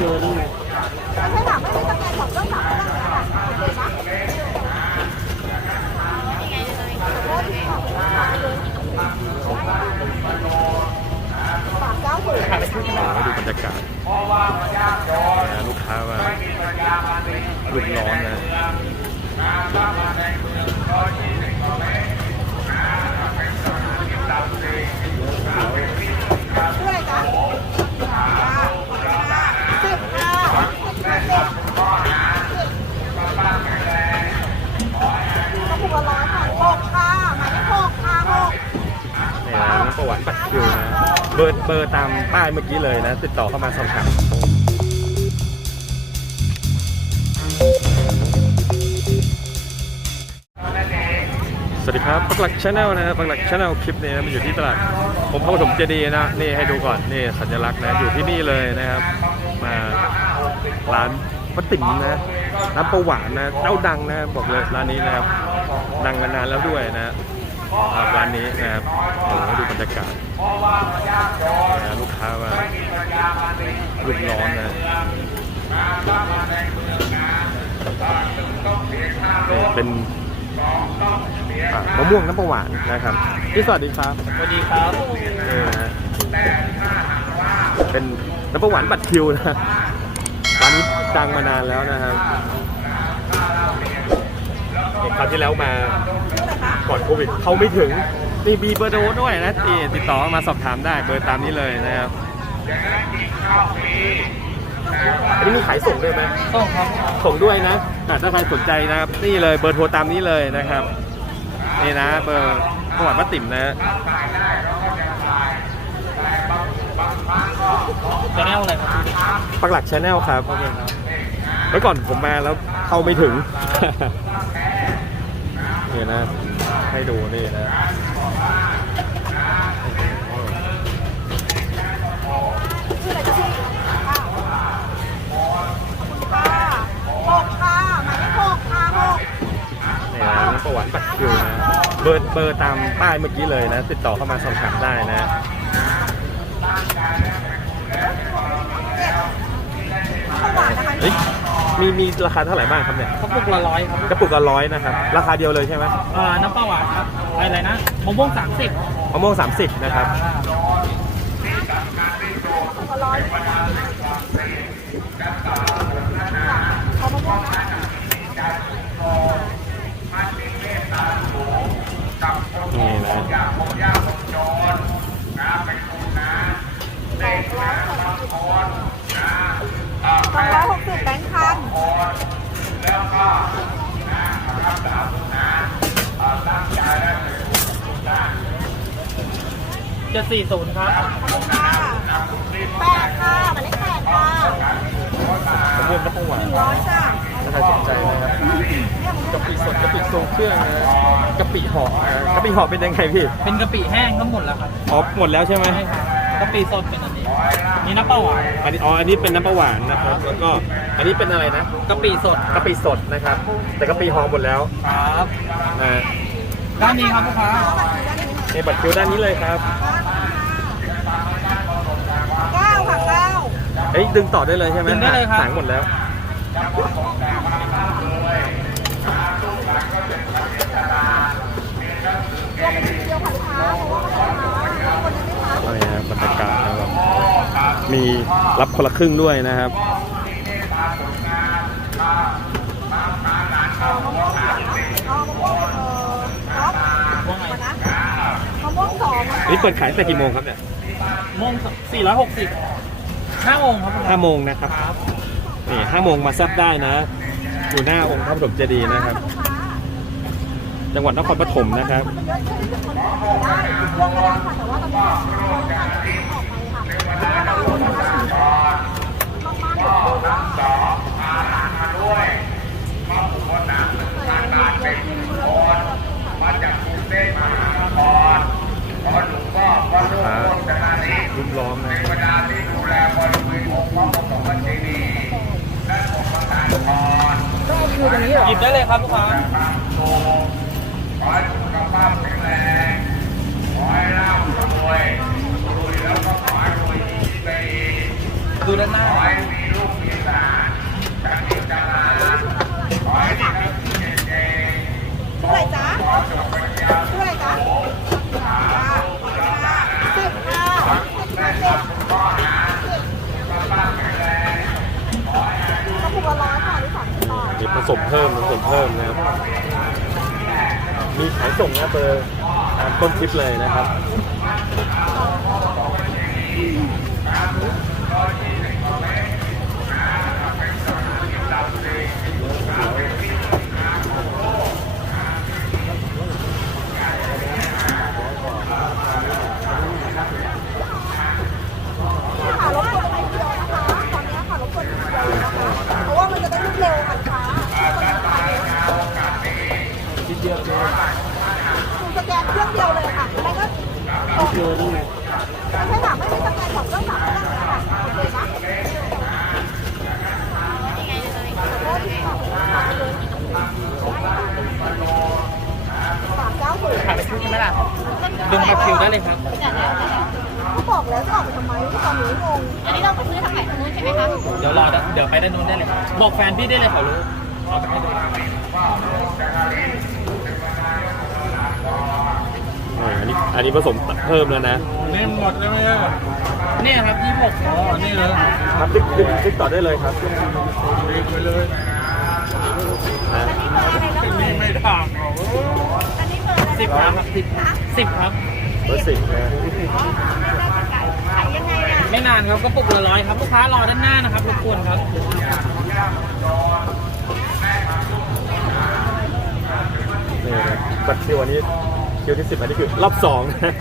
เกินไม่ใช่หลักไม่ใช่ตำแหน่งของเจ้าสาวนะโอเคปะฝากเจ้าถือมาให้ดูบรรยากาศนะลูกค้ามารุ่มร้อนนะ ชื่ออะไรจ๊ะสิบค่ะสิบกระปุกละร้อยค่ะหกค่ะหมายเลขหกค่ะหก นี่นะน้ำประหวานบัตรคิวนะ เบอร์เบอร์ตามป้ายเมื่อกี้เลยนะ ติดต่อเข้ามาสอบถามสวัสดีครับปักหลักชาแนลนะครับปักหลักชาแนลคลิปนี้นะมันอยู่ที่ตลาดผมพระปฐมเจดีย์นะนี่ให้ดูก่อนนี่สัญลักษณ์นะอยู่ที่นี่เลยนะครับมาร้านป้าติ๋มนะน้ำประหวานนะเจ้าดังนะบอกเลยร้านนี้นะครับดังมานานแล้วด้วยนะ ครับร้านนี้นะครับโอ้โหดูบรรยากาศนะลูกค้ามารุ่มร้อนนะนี่เป็นอะมะม่วงน้ำประหวานนะครับพี่สวัสดีครับสวัสดีครับเออนะเป็นน้ำประหวานบัตรคิวนะร้านนี้ดังมานานแล้วนะครับเอก คราวที่แล้วมาก่อนโควิดเขาไม่ถึงนี่มีเบอร์โทรด้วยนะที่ติดต่อมาสอบถามได้เบอร์ตามนี้เลยนะครับอันนี้มีขายส่งด้วยไหมต้องครับส่งด้วยนะอะถ้าใครสนใจนะครับนี่เลยเบอร์โทรตามนี้เลยนะครับนี่นะเบอร์ประวัติป้าติ๋มนะจะแนวอะไรครับปักหลักชาแนลครับโอเคครับเมื่อก่อนผมมาแล้วเข้าไม่ถึง นี่นะ ให้ดูนี่นะชื่ออะไรจ๊ะพี่ค่ะหกค่ะหมายเลขหกค่ะหกนี่นะน้ำประวัติบัตรคิวนะ เบอร์เบอร์ตามป้ายเมื่อกี้เลยนะ ติดต่อเข้ามาสอบถามได้นะประวัตินะคะ เฮ้ย มีมีราคาเท่าไหร่บ้างครับเนี่ยกระปุกละร้อยครับกระปุกละร้อยนะครับ ราคาเดียวเลยใช่ไหมอ่าน้ำปลาหวานครับอะไรนะมะม่วงสามสิบมะม่วง30นะครับร้อยเขามาบอกนะนี่นะ สองร้อยหกสิบแบงค์พัน เจ็ดสี่ศูนย์ครับค่ะแปดค่ะหมายเลขแปดค่ะมะม่วงน้ำประหวานร้อยจ้ะถ้าใครสนใจนะครับกะปิสดกะปิทรงเครื่องนะกะปิห่อนะกะปิห่อเป็นยังไงพี่ เป็นกะปิแห้งทั้งหมดแล้วครับอ๋อหมดแล้วใช่ไหมใช่ครับกะปิสดเป็นอันนี้นี่น้ำปลาหวานอันนี้อ๋ออันนี้เป็นน้ำประหวานนะครับแล้วก็อันนี้เป็นอะไรนะกะปิสดกะปิสดนะครับ แต่กะปิห่อหมดแล้วครับนะด้านนี้ครับลูกค้าในบัตรคิวด้านนี้เลยครับ เก้าค่ะเก้า เอ้ยดึงต่อได้เลยใช่ไหมดึงได้เลยครับ หางหมดแล้วรวมเป็นทีเดียวค่ะลูกค้าเพราะว่าเขาจะมาคนนี้ไม่มานี่นะบรรยากาศนะครับ มีรับคนละครึ่งด้วยนะครับเอามะม่วงเอ่อท็อปว่าไงมานะมะม่วงสองนะคะนี่เปิดขายตั้งแต่กี่โมงครับเนี่ยม่วงสี่ร้อยหกสิบ ห้าโมงครับลูกค้าห้าโมงนะครับครับนี่ห้าโมงมาแซบได้นะ อยู่หน้าองค์พระปฐมเจดีย์นะครับลูกค้าจังหวัดนครปฐมนะครับมันเยอะ เฉยๆคนได้เรื่องก็ได้ค่ะแต่ว่าตอนนี้าต้องการออกไปค่ะเพราะว่าเราลดราคามากๆอ่ารุ่มล้วก็หยิบได้เลยครับลูกค้าดูด้านหน้า สมเพิ่มผสมเพิ่มนะครับ มีขายส่งนะเบอร์ตามต้นคลิปเลยนะครับ เนี่ยค่ะรบกวนไปเดียวนะคะ ตอนเนี้ยค่ะรบกวนนิดเดียวนะคะเพราะว่ามันจะได้รวดเร็วมันช้าคุณสแกนเครื่องเดียวเลยค่ะแล้วก็ตรงใช่ค่ะไม่ได้สแกนของเครื่องสามเครื่องเลยค่ะโอเคนะสามเก้าศูนย์ ถ่ายไปคิวใช่ไหมล่ะ ดึงมาคิวได้ เลยครับก็บอกแล้วจะออกไปทำไมตอนนี้งงอันนี้เราไปซื้อทางไหนทางนู้นใช่ไหมคะเดี๋ยวรอได้เดี๋ยวไปด้านนู้นได้เลยบอกแฟนพี่ได้เลยเขารู้เขาจะให้ดูอันนี้อันนี้ผสมเพิ่มแล้วนะนี่หมดแล้วไหมอะเนี่ยครับยี่หกอ๋อนี่เลยครับติ๊กติ๊กติ๊กต่อได้เลยครับรีบไปเลยนะนี่ไม่ต่างหรอกอันนี้เบอร์อะไรสิบครับสิบสิบครับ เบอร์สิบนะขายยังไงอะไม่นานครับก็ปุกละร้อยครับลูกค้ารอด้านหน้านะครับรบกวนครับนี่นะบัตรคิวอันนี้คิวที่สิบอันนี้คือรอบสองนะ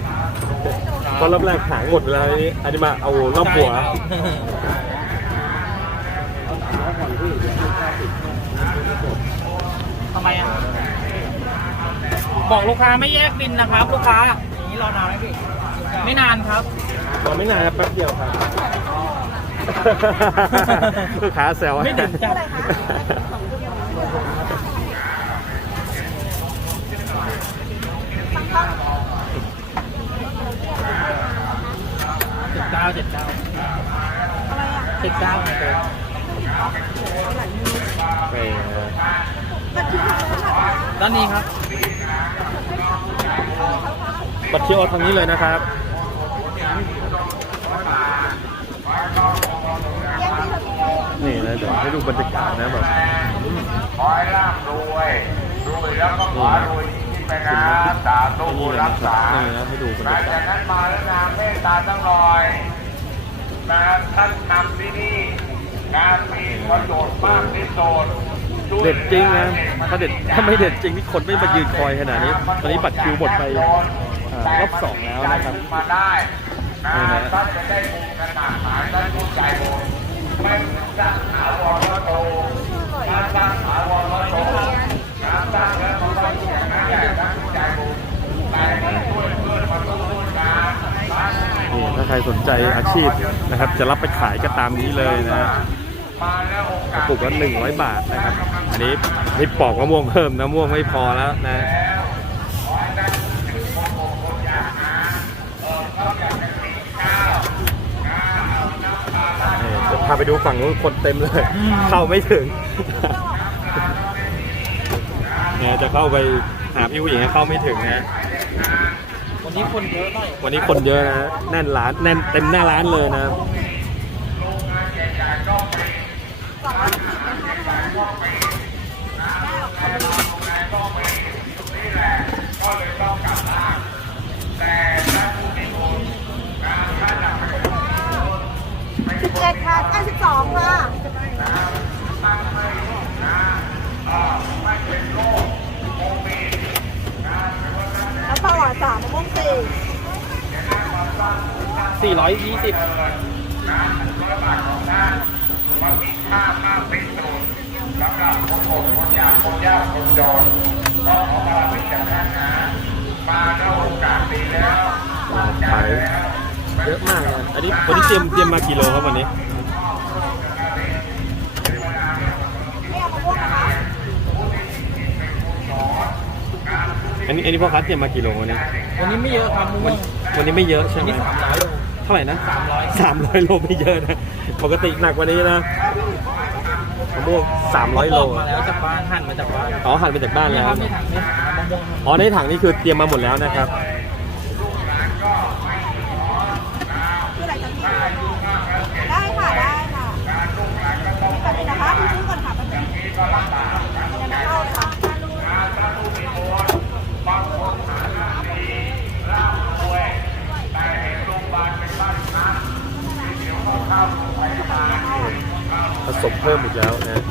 เพราะรอบแรกหางหมดไปแล้วอันนี้อันนี้มาเอารอบหัว ทำไมอะ บอกลูกค้าไม่แยกบินนะครับ ลูกค้าอย่างนี้ รอนานไหมพี่ไม่นานครับรอไม่นานครับแป๊บเดียวครับลูกค้าแซวไม่เด่นจัดเจ็ดเก้าเจ็ดเก้าเจ็ดเก้าเหมือนเดิมไปนะด้านนี้ครับ บัตรคิวเอาทางนี้เลยนะครับนี่นะเดี๋ยวให้ดูบรรยากาศนะแบบขอให้ร่ำรวยรวยแล้วก็ขอรวยยิ่งไปนะสาธุรักครับษานี่นะให้ดูบรรหลัยางกาจาศกนั้นมาแล้วนางเมตตาตั้งลอยนะท่านนำที่นี่งานมีประโยชน์มากที่สุดเด็ดจริงนะถ้าเด็ดถ้าไม่เด็ดจริงนี่คนไม่มายืนคอยขนาดนี้ตอนนี้บัตรคิวหมดไป รอบสองแล้วนะครับมาได้นะท่านจะได้บุญขนาดไหนท่านผู้ใจบุญไม่สร้างหาวรวัตโตมาสร้างหาวรวัตโตนะสร้างแล้วมันก็ยิ่งนะใหญ่ท่านผู้ใจบุญแต่ก็ช่วยเพื่อนมาทุกคนนะนี่ถ้าใครสนใจอาชีพนะครับ จะรับไปขายก็ตามนี้เลยนะกาสปลูกละหนึ่งร้อยบาทนะครับ อันนี้นี่ปอกมะม่วงเพิ่มนะม่วงไม่พอแล้วนะนี่จะ พาไปดูฝั่งนู้นคนเต็มเลย เข้าไม่ถึงเนี่ยจะเข้าไปหาพี่ผู้หญิงเข้าไม่ถึงนะวันนี้คนเยอะหน่อยวันนี้คนเยอะนะ แน่นร้านแน่นเต็มหน้าร้านเลยนะสิบเอ็ดค่ะอะสิบสองค่ะแล้วต่อสามมะม่วงสี่ สี่ร้อยยี่สิบขายเยอะมากนะอันนี้วันนี้เตรียมเตรียมมากี่โลครับวันนี้ไม่เอามะม่วงนะคะอันนี้อันนี้พ่อค้าเตรียมมากี่โลวันนี้วันนี้ไม่เยอะครับมุ้งวันวันนี้ไม่เยอะใช่วันไหม นี้สามร้อยโลเท่าไหร่นะสามร้อยสามร้อยโลไม่เยอะนะปกติหนักกว่านี้นะมะม่วงสามร้อยโลกมาแล้วจากบ้านหั่นมาจากบ้านอ๋อหั่นมาจากบ้านเนี่ยแล้วครับในถังเนี่ยมะม่วงอ๋อในถังนี่คือเตรียมมาหมดแล้วนะครับ คืออะไรจะได้ค่ะ ได้ค่ะนี่แป๊บนึงนะคะพี่ซื้อก่อนค่ะแป๊บนึง ผสมเพิ่มอีกแล้วนะ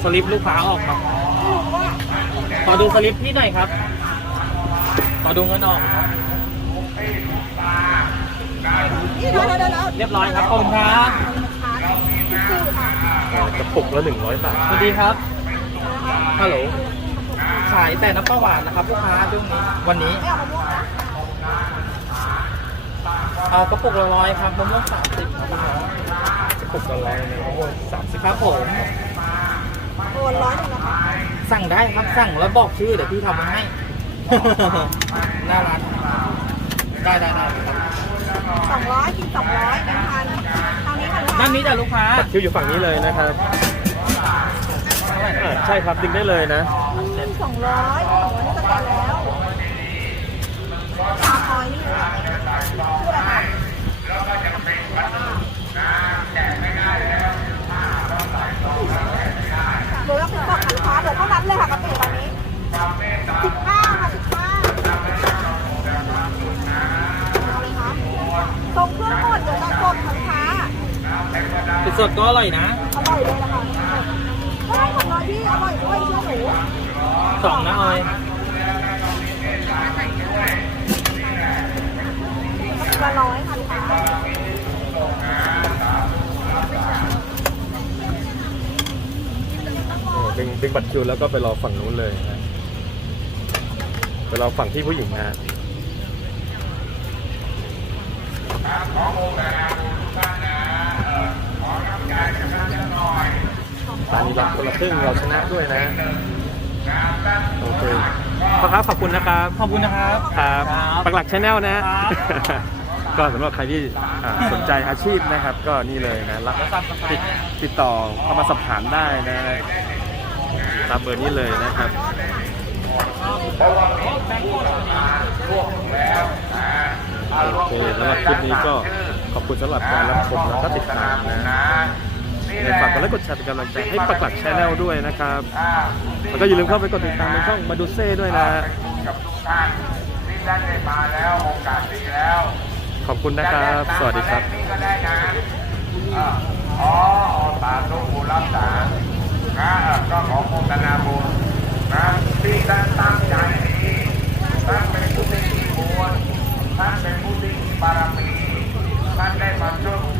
ส ลิปลูกค้าออกครับ ขอดูสลิปพี่หน่อยครับ ขอดูเงินออกนี่เดี๋ยวเดี๋ยวเดี๋ยวเรียบร้อยครับขอบคุณครับชื่อค่ะเอ่อกระปุกละ100บาท สวัสดีครับ ฮัลโหล ขายแต่น้ำปลาหวานนะครับลูกค้าช่วงนี้ วันนี้ไม่เอามะม่วงนะเอากระปุกละร้อยครับมะม่วงสามสิบครับกระปุกละร้อยนะสามสิบครับผม โอนร้อยหนึ่งนะคะสั่งได้ครับสั่งแล้วบอกชื่อเดี๋ยวพี่ทำมาให้ น่ารักได้ได้ได้ครับสองร้อยกินสองร้อยแบงค์พันทางนี้ค่ะด้านนี้จ้ะลูกค้าบัตรคิวอยู่ฝั่งนี้เลยนะครับอ่าใช่ครับดึงได้เลยนะสองร้อยสองร้อยนี่สแกนแล้วชาคอยนี่เลยชื่ออะไรคะเดี๋ยวเราเป็นบอกคันค้าเดี๋ยวเท่านั้นเลยค่ะกระปิตอนนี้สิบห้าค่ะสิบห้าเอาเลยคะส่งเครื่องหมดเดี๋ยวจะกดคันค้า สดก็อร่อยนะ อร่อยเลยนะคะก็ได้ของน้อยที่อร่อยด้วยเชื่อหนูสองนะออยละร้อยค่ะลูกค้าดึงดึงบัตรคิวแล้วก็ไปรอฝั่งนู้นเลยนะไปรอฝั่งที่ผู้หญิงนะ ตอนนี้รับคนละครึ่งเราชนะด้วยนะโอเคพ่อครับขอบคุณนะครับ ขอบคุณนะครับครับครับปักหลักชแนลนะครับก็สำหรับใครที่อ่าสนใจอาชีพนะครับ ก็นี่เลยนะรับเดี๋ยวสั่งสไปติดร์ให้ติดต่อเข้ามาสอบถามได้นะตามเบอร์นี้เลยนะครับโอเคสำหรับคลิปนี้ก็ขอบคุณสำหรับการรับชมแล้วก็ติดตามนะ ยังฝากกดไลค์กดแชร์เป็นกำลังใจให้ปักหลักชแนลด้วยนะครับ แล้วก็อย่าลืมเข้าไปกดติดตามในช่องมาดูเซ่ด้วยนะกับทุกท่านที่ได้มาแล้วโอกาสดีแล้ว ขอบคุณนะครับ สวัสดีครับนี่ก็ได้นะอ๋อตาลูกบุรับสาก็ขอโฆษนาบุญนะที่นตั้งใจดีตั้งเป็นผู้ที่บุญท่านเป็นผู้ที่บารมีท่านได้มาช่วย